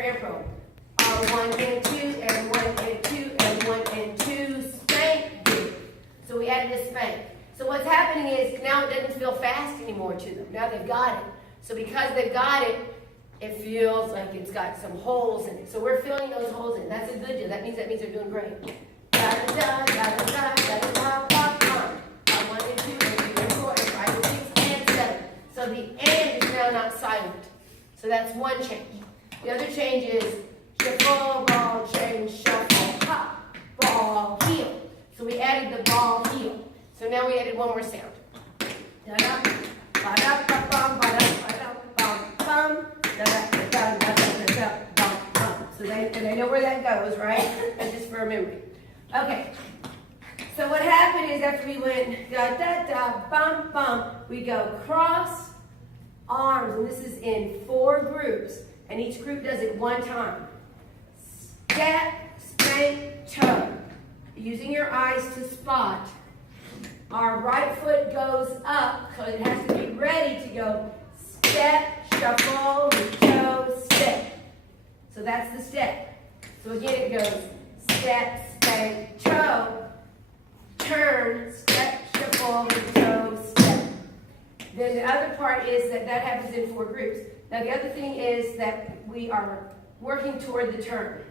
prayer pro. 1 and 2 and 1 and 2 and 1 and 2, spank, do. So we added a spank. So what's happening is now it doesn't feel fast anymore to them. Now they've got it. So because they've got it, it feels like it's got some holes in it. So we're filling those holes in. That's a good deal. That means they're doing great. Da da da da da da da da da da. 1 and 2 and 3 and 4 and 5 and 6 and 7. So the and is now not silent. So that's one change. The other change is shuffle, ball, change, shuffle, hop, ball, heel. So we added the ball, heel. So now we added one more sound. Da da ba da ba bum ba da ba da bum bum da da da da da da bum bum. So they know where that goes, right? That's just for a memory. Okay. So what happened is after we went da da da bum bum, we go cross arms, and this is in 4 groups, and each group does it one time. Step, spank, toe. Using your eyes to spot. Our right foot goes up because it has to be ready to go step, shuffle, toe, step. So that's the step. So again it goes step, spank, toe, turn, step, shuffle, toe, step. Then the other part is that happens in 4 groups. Now the other thing is that we are working toward the turn.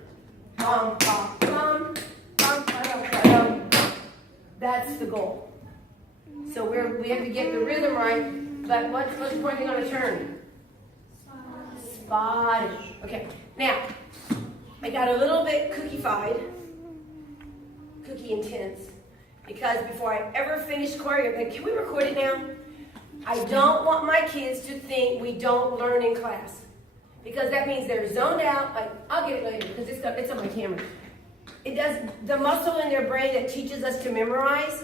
Bum, bum, bum, bum, bum, bum, bum. That's the goal. So we have to get the rhythm right, but what's the most important thing on a turn? Spotting. Okay, now, I got a little bit cookie-fied, cookie intense, because before I ever finished choreography, can we record it now? I don't want my kids to think we don't learn in class, because that means they're zoned out. Like, I'll get it later because it's on my camera. It does the muscle in their brain that teaches us to memorize.